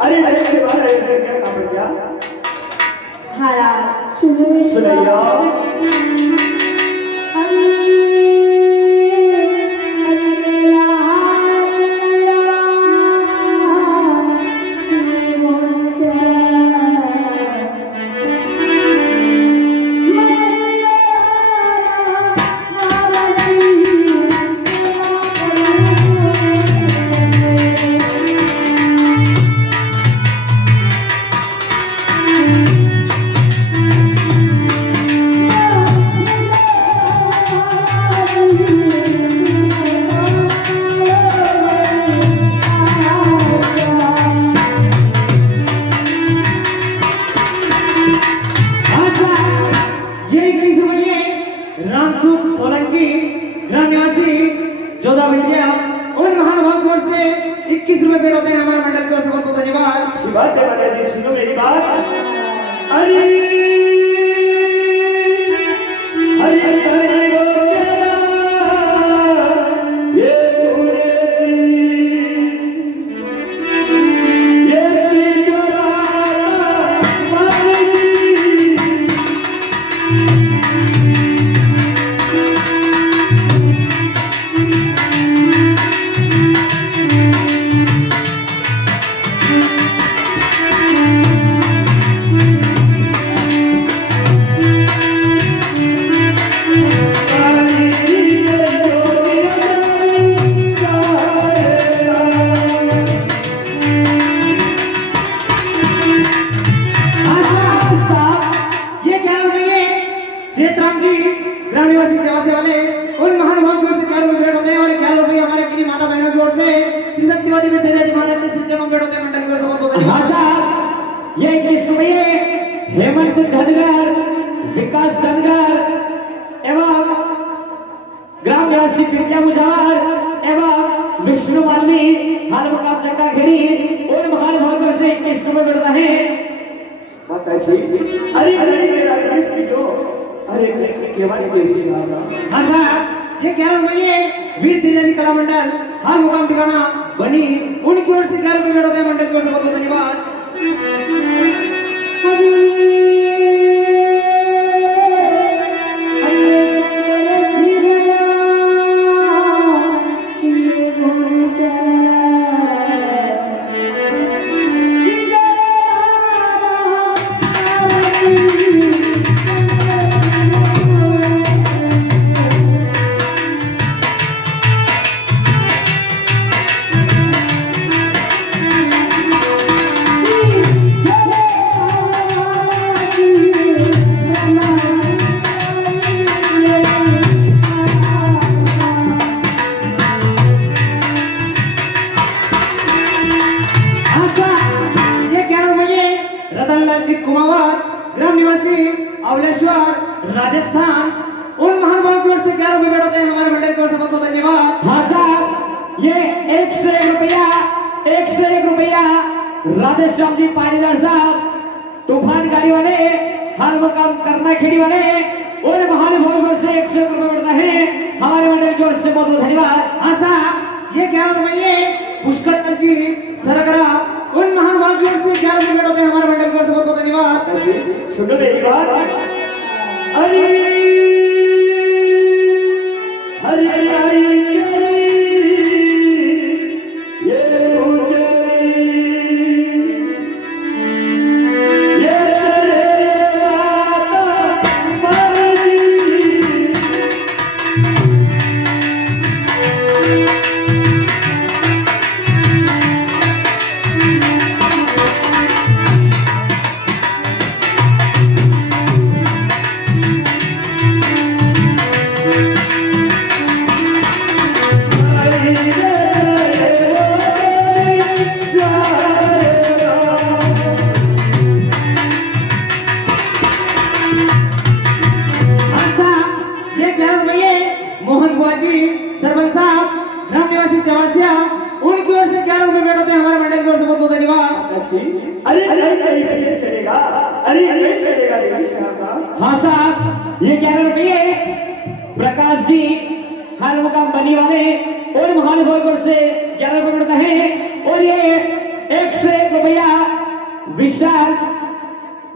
अरे नहीं से बाहर ऐसे क्या काम किया हारा सुनैया सोलंकी ग्राम निवासी जोधा बिटिया और महानुभाव की ओर से 21 रुपए भेंट होते हैं हमारे मंडल की ओर से बहुत बहुत धन्यवाद। अच्छी बात है माता जी, सुनो मेरी बात। अरे अरे अरे वो तेरा ये कुरेशी ये तिजोरा माता जी राम जी ग्राम निवासी जवासे वाले उन महानुभाव की ओर से 11 रुपए भेंट होते हैं और 11 रुपए हमारे किन्हीं माता बहनों की ओर से श्री शक्तिवादी विद्यार्थी महाराज के श्री चरण भेंट होते हैं मंडल की ओर से बहुत बहुत धन्यवाद। हाँ साहब, ये 21 रुपये हेमंत धनगर, विकास धनगर एवं ग्राम निवासी विद्या मुजावर एवं विष्णु मालवी हाल मुकाम चक्का खेड़ी और महानुभाव की ओर से 21 रुपये बढ़ता है माता जी। अरे अरे मेरा कृष्ण की जो अरे केवल के विषय हाँ साहब, ये 11 रुपये वीर तिजोरी कला मंडल हाल मुकाम ठिकाना बनी उनकी ओर से 11 रुपए भेंट होते हैं मंडल की ओर से बहुत बहुत धन्यवाद। ग्राम निवासी अवलेश्वर राजस्थान उन महानुभाव की ओर से 11 रुपए भेंट होते हैं हमारे मंडल की ओर से बहुत बहुत धन्यवाद। हाँ साहब, ये 1 से 1 रुपया राधेश्याम जी पानीदार साहब तूफान गाड़ी वाले हाल मुकाम करना खेड़ी वाले और महानुभाव की ओर से 1 रुपये बढ़ता है हमारे मंडल की ओर से बहुत बहुत धन्यवाद। हाँ साहब, ये 11 रुपये पुष्कर जी सरगरा उन महानुभाव की ओर से 11 रुपए भेंट होते हैं हमारे मंडल की ओर से बहुत बहुत धन्यवाद। सुनो मेरी बात। अरे अरे अरे ये गुजरी ये तेरे माता मरजी सरपंच साहब ग्राम निवासी चवासिया उनकी ओर से 11 रुपए भेंट होते हैं हमारे मंडल की ओर से बहुत बहुत धन्यवाद। अरे अरे चलेगा, अरे अरे चलेगा देवी साहब। हाँ साहब, ये 11 रुपये प्रकाश जी हर मुकाम बनी वाले और महानुभाव की ओर से 11 रुपये बढ़ता है और ये 1 से 1 रुपया विशाल,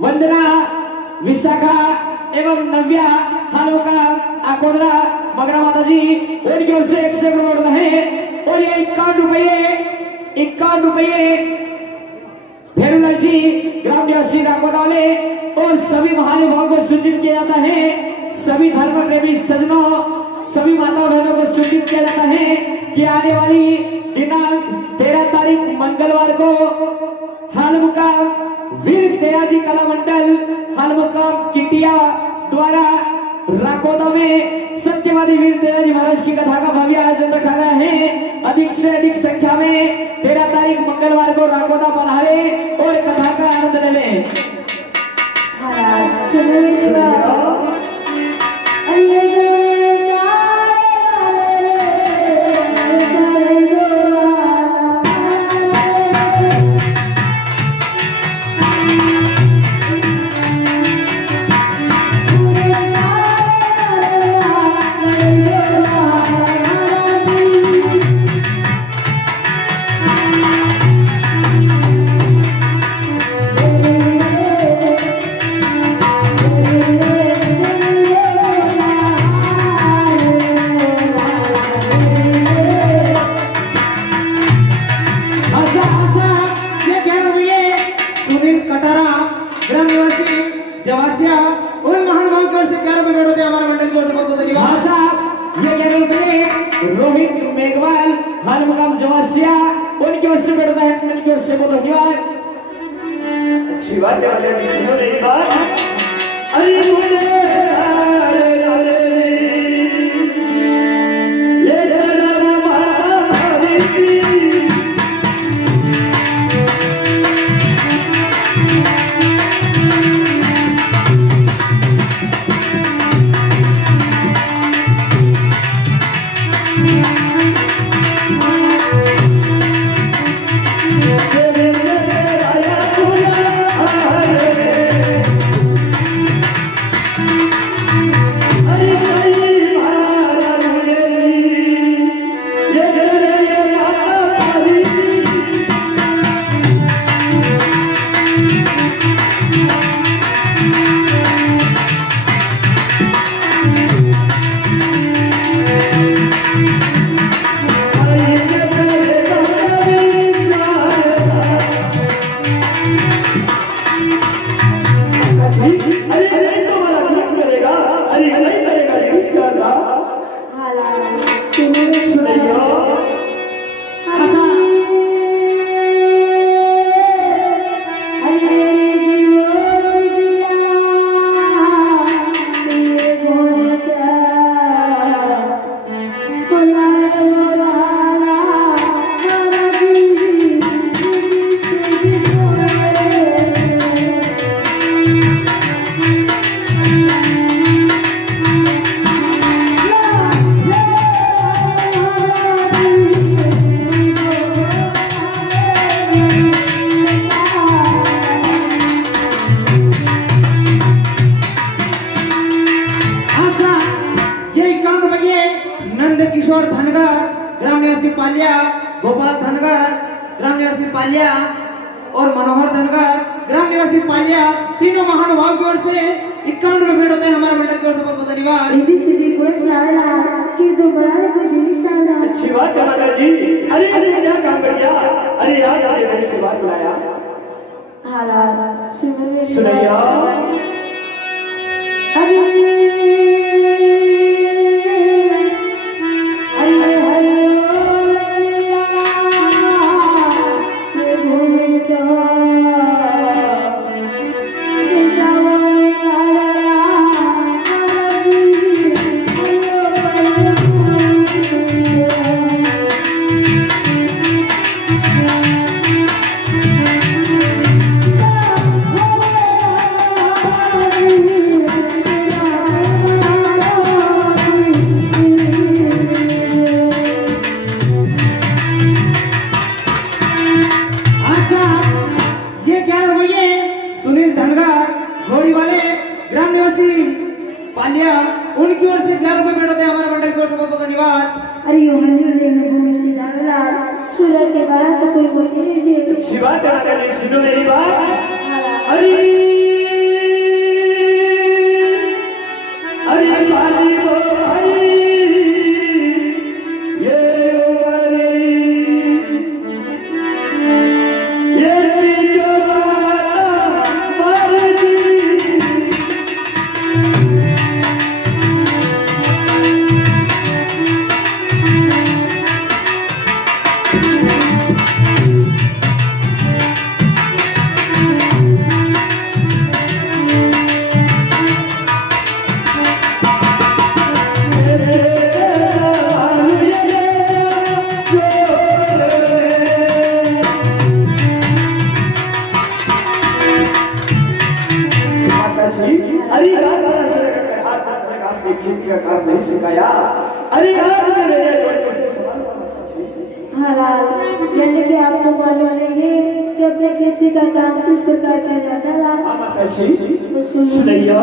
वंदना, विशाखा एवं नव्या, हालवका, आकोदरा, मगरा माता जी उनकी ओर से 100 करोड़ है। और ये 51 रुपये भेरूलाल जी ग्राम निवासी राकोदाले और सभी महानुभावों को सूचित किया जाता है। सभी धर्म प्रेमी सज्जनों, सभी माता बहनों को सूचित किया जाता है कि आने वाली दिनांक 13 तारीख मंगलवार को हालमुका वीर तेराजी कला मंडल हालमुका किटिया द्वारा राकोदा में सत्यवादी वीर तेराजी महाराज की कथा का भव्य आयोजन रखा गया है। अधिक से अधिक संख्या में 13 तारीख मंगलवार को राकोदा पधारे और कथा का आनंद लें। महाराज सुनिए अरे जवासिया और महानुभाव की ओर से 11 रुपए भेंट होते हैं हमारे मंडल की ओर से बहुत बहुत धन्यवाद। साहब ये 11 रुपए रोहित मेघवाल हालमुकाम जवासिया उनकी ओर से भेंट होता है मंडल की ओर से बहुत धन्यवाद। अच्छी बात है वाले सुनो रही बात। अरे मुझे सारे नारे ये तेरा माता भाभी किशोर धनगर ग्राम निवासी पालिया, गोपाल धनगर ग्राम निवासी पालिया और मनोहर धनगर ग्राम निवासी पालिया, तीनों महानुभाव की ओर से 51 रुपए भेंट होते हैं हमारे मंडल की ओर से बहुत बहुत धन्यवाद। रिद्धि सिद्धि कोश लाला कि दो बड़ा कोई जिनिस लाला। अच्छी बात है माता जी। अरे ऐसे क्या काम कर दिया? अरे यार आपने मेरे से बात बुलाया। हाला सुनिए सुनिया पालिया उनकी ओर से 11 रुपए भेंट होते हैं हमारे मंडल की ओर से बहुत बहुत धन्यवाद। अरे यो हल्ली लेने भूमि से जागला सूरज के बाहर तो कोई नहीं दे। अच्छी बात है माता जी। सुनो मेरी बात। अरे अरे भाई वो भाई ये उमरी ये जवाना मर्जी अरे खेती का काम नहीं सिखाया अरे महाराज यानी कि आपको मालूम नहीं है कि अपने खेती का काम किस प्रकार किया जाता है तो सुनिए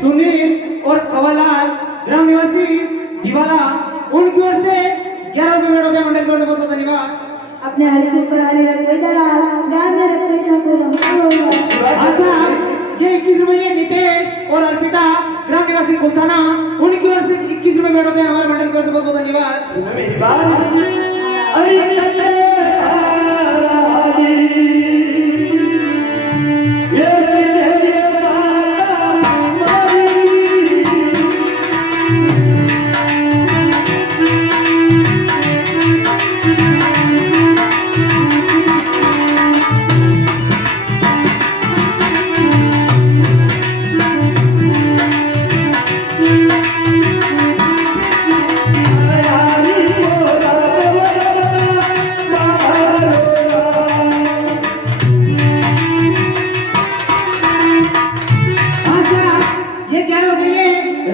सुनील और कवलाल ग्राम निवासी दीवाला उनकी ओर से 11 रुपए मेडोदय मंडल की ओर से बहुत बहुत धन्यवाद। अपने हरी पर हरी रखते दलाल गांव में रखते ठाकुर आशा ये 21 रुपए नितेश और अर्पिता ग्राम निवासी कुलथाना उनकी ओर से 21 रुपए मेडोदय हमारे मंडल की ओर से बहुत बहुत धन्यवाद।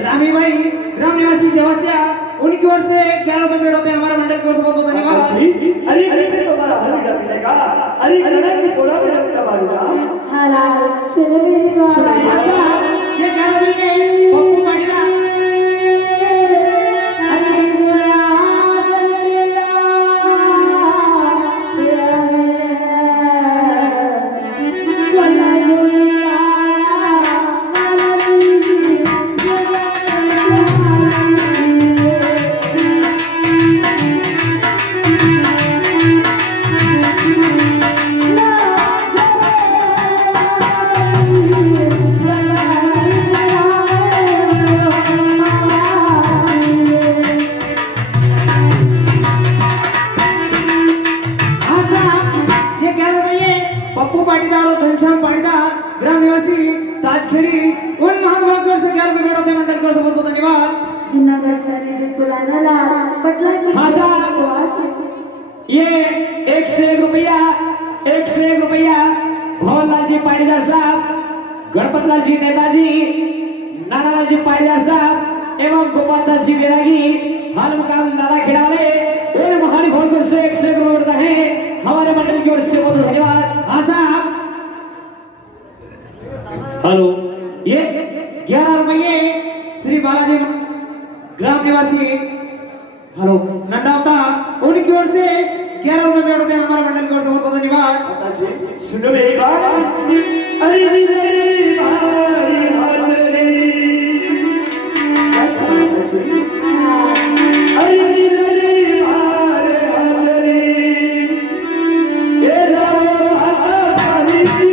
रामी भाई ग्राम निवासी जवासिया उनकी ओर से 11 रुपए पेड़ होते हैं हमारे मंडल की ओर से बहुत बहुत धन्यवाद। अरे अरे तुम्हारा हर का मिलेगा अरे गणना की बोला भी लगता बारूदा हालाल सुनो मेरी बात अच्छा ये 11 रुपए पप्पू पाटीदा अरे याद रखना पप्पू पाटीदार और घनश्याम पाटीदार ग्राम निवासी ताजखेड़ी उन महानुभाव से 11 रुपए मेडोदय मंडल की ओर से बहुत बहुत धन्यवाद। जूनागढ़ शहर पुराना लाल पटना की हाँ साहब ये 1 से 1 रुपया 1 से 1 रुपया भवनलाल जी पाटीदार साहब गणपतलाल जी नेताजी नानालाल जी पाटीदार साहब एवं गोपाल दास जी बैरागी हाल मुकाम नाला खिड़ाले और महानुभाव की ओर से 1 से 1 रुपया बढ़ता है हमारे मंडल की ओर से बहुत धन्यवाद। हाँ साहब हेलो ये 11 रुपये श्री बालाजी ग्राम निवासी हेलो नंदावता उनकी ओर से 11 रुपए मेडोदय हमारे मंडल की ओर से बहुत बहुत धन्यवाद। सुनो मेरी बात अरे मेरी बारी हाजरी अरे मेरी बारी हाजरी ये राम हमारी से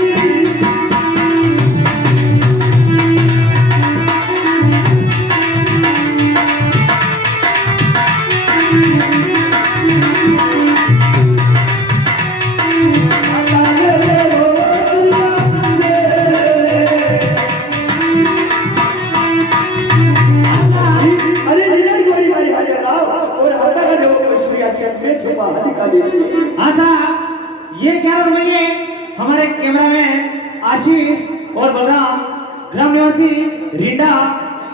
माता जी। आशा ये 11 रुपये हमारे कैमरामैन आशीष और बलराम ग्राम निवासी रिंडा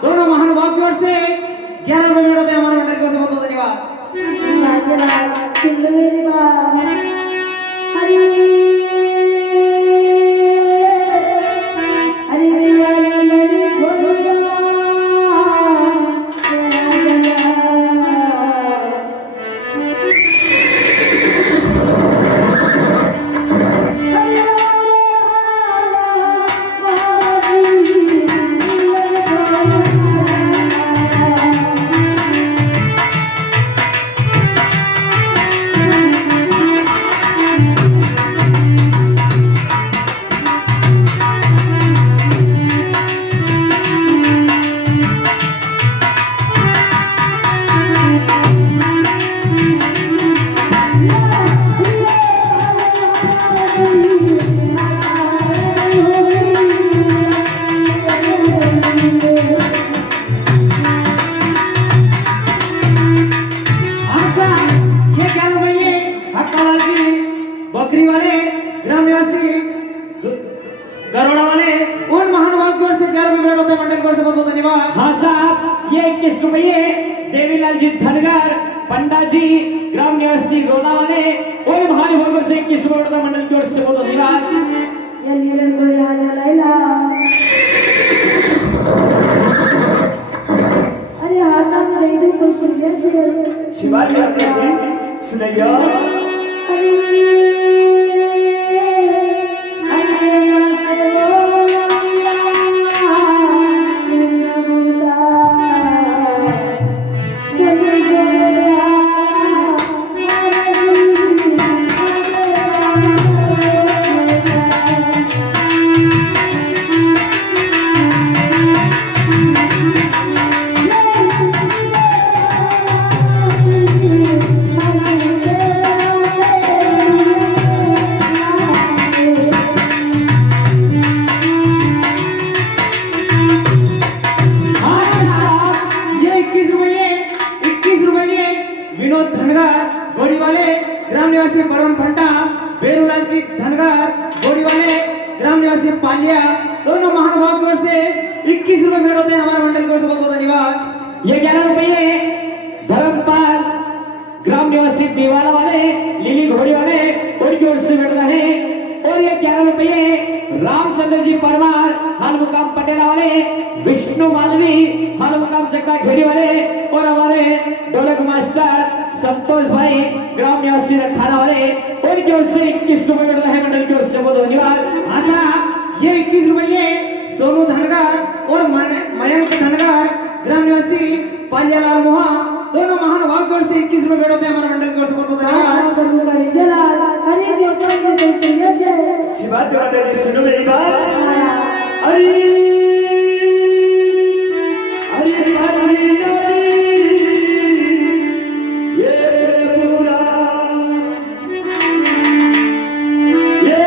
दोनों महानुभाव की ओर से 11 रुपये मेरे हमारे मंडल की ओर से बहुत बहुत धन्यवाद। बाजेलाल सुन लो मेरी बात। हरी हरी मैया लड़ी घोड़िया बकरी वाले ग्राम निवासी गरोड़ा वाले उन महानुभाव की ओर से 11 रुपये होते मंडल की ओर से बहुत बहुत धन्यवाद। हाँ साहब, ये 21 रुपये देवीलाल जी धनगर पंडा जी ग्राम निवासी रोना वाले और महानुभाव से 21 रुपये होता मंडल की ओर से बहुत धन्यवाद। ये नीरल गोले आजा लाइला। अरे हाथा में रही दे कोई सुनिए से शिवाजी माता जी सुनैया। हरी हरी मन से बोलो मिया नमुदा बोले जोया विनोद धनगर गोड़ी वाले ग्राम निवासी बड़वन फंटा बेरूलाल जी धनगर गोड़ी वाले ग्राम निवासी पालिया दोनों महानुभाव की ओर से 21 रुपये भेंट होते हैं हमारे मंडल की ओर से बहुत बहुत धन्यवाद। ये 11 रुपये धर्मपाल ग्राम निवासी दीवाला वाले लीली घोड़ी वाले उनकी ओर से भेट रहे और ये 11 रुपये रामचंद्र जी परमार हाल मुकाम पटेला वाले विष्णु मालवी हाल मुकाम चक्का घेड़ी वाले और हमारे ढोलक मास्टर संतोष भाई ग्राम निवासी रखाना वाले उनकी ओर से 21 रुपये भेट रहे मंडल की ओर से बहुत धन्यवाद। आशा ये 21 रुपये सोनू धनगर और मयंक धनगर ग्राम निवासी पालियालाल मोहा दोनों महानुभाव की ओर से 21 रुपये भेंट होते हैं हमारे मंडल की ओर से बहुत बहुत धन्यवाद। बंधु का रिजलाल हरी देवता के कोई सुनिए से शिवाजी माता जी सुनो मेरी बात। अरे अरे बाजी नदी ये पूरा ये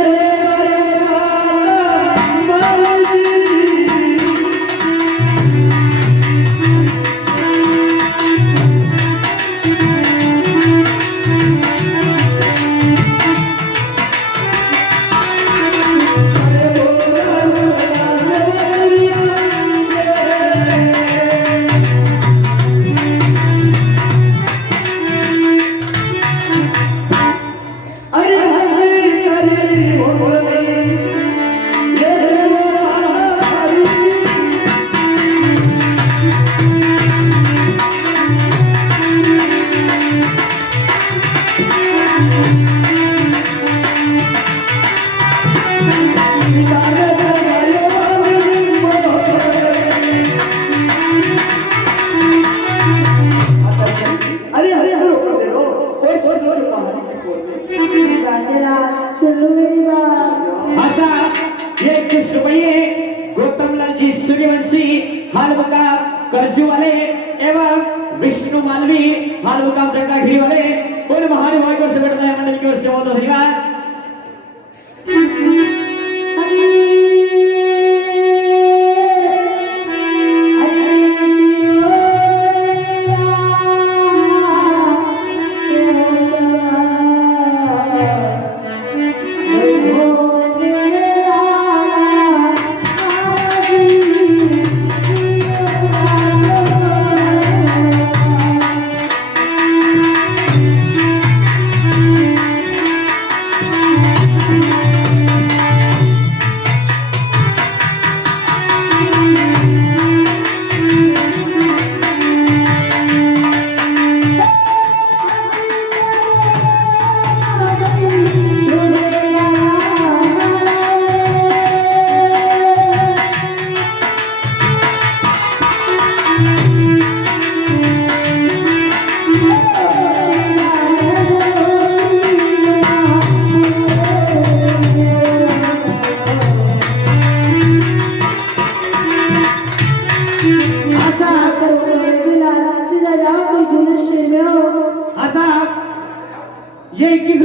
करजू वाले एवं विष्णु मालवी हाल मुकाम चक्का घिरी वाले उन महानुभाव की ओर से बैठता है मंडल की ओर से बहुत धन्यवाद। हरी ये 21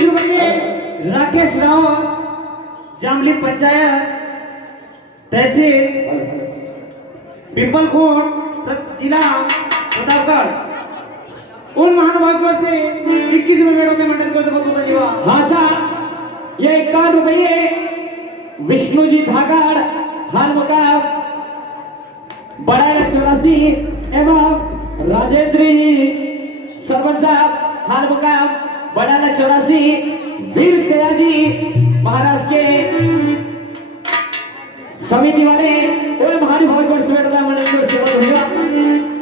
रुपये राकेश रावत जामली पंचायत तहसील पिंपलकोट जिला प्रतापगढ़ उन महानुभावों से 21 रुपये होते मंडल को बहुत बहुत धन्यवाद। हाँ साहब ये 51 रुपये विष्णु जी भागाड़ हाल मुकाम बड़ा 84 एवं राजेंद्र जी सरपंच साहब हाल मुकाम बड़ा 84 वीर तेजाजी महाराष्ट्र के समिति वाले और महानुभाव को मंडल को सेवा धन्यवाद।